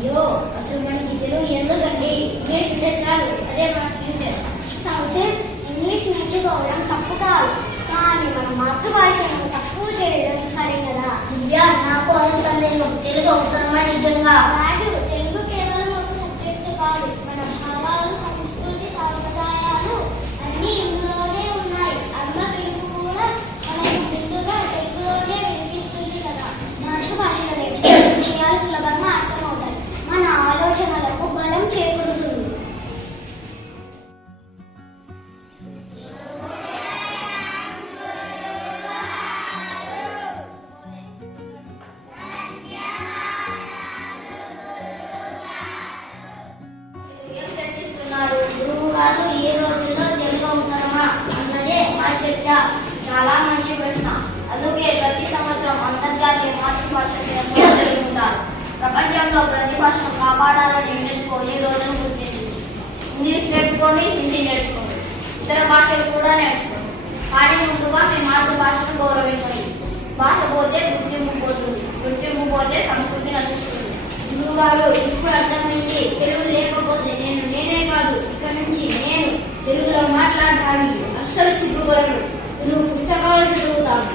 అయ్యో, అసలు మనకి తెలుగు ఎందుకండి? ఇంగ్లీష్ ఉంటే చాలు, అదే మన ఫ్యూచర్. తౌసిఫ్, ఇంగ్లీష్ నేర్చుకోవడం తప్పు కాదు, కానీ మన మాతృభాషను తక్కువ చేయడం సరే కదా. విద్య నాకు అవసరం లేదు, తెలుగు అవసరమా నిజంగా? రాజు, తెలుగు కేవలం ఒక సబ్జెక్టు కాదు, మన భావాలు, సంస్కృతి, సాంప్రదాయాలు అన్నీ ఇందులోనే ఉన్నాయి. అమ్మ పిలుపు కూడా మనకు ముందుగా తెలుగులోనే వినిపిస్తుంది కదా. మాతృభాషలో నేర్చుకునే విషయాలు సులభంగా అర్థమవుతాయి, మన ఆలోచనలకు బలం చేకూరుతుంది. గురువు గారు, ఈ రోజుల్లో తెలుగు అవసరమా అన్నదే మా చర్చ. చాలా మంచి ప్రశ్న. అందుకే ప్రతి సంవత్సరం అంతర్జాతీయ మాతృభాష దినోత్సవం జరుపుకుంటారు. ప్రపంచంలో ప్రతి భాషను కాపాడాలని యునెస్కో ఈ రోజును గుర్తించింది. ఇంగ్లీష్ నేర్చుకోండి, హిందీ నేర్చుకోండి, ఇతర భాషలు కూడా నేర్చుకోండి, కానీ ముందుగా మీ మాతృభాషను గౌరవించండి. భాష పోతే గుర్తింపు పోతుంది, గుర్తింపు పోతే సంస్కృతి నశిస్తుంది. గురువు గారు, ఇప్పుడు అర్థమైంది. తెలుగు లేకపోతే నేనే కాదు, ఇక్కడ నుంచి నేను తెలుగులో మాట్లాడడానికి అస్సలు సిగ్గుపడను. నువ్వు పుస్తకాలు చదువుతాను,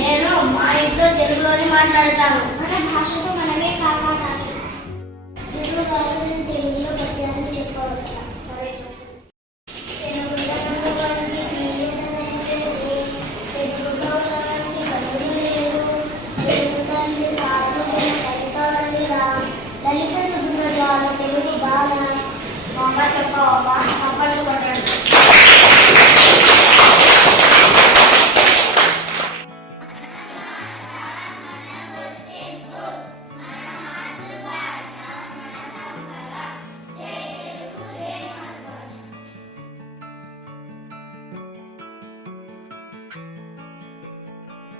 నేను మా ఇంట్లో తెలుగులోనే మాట్లాడతాను. మన భాష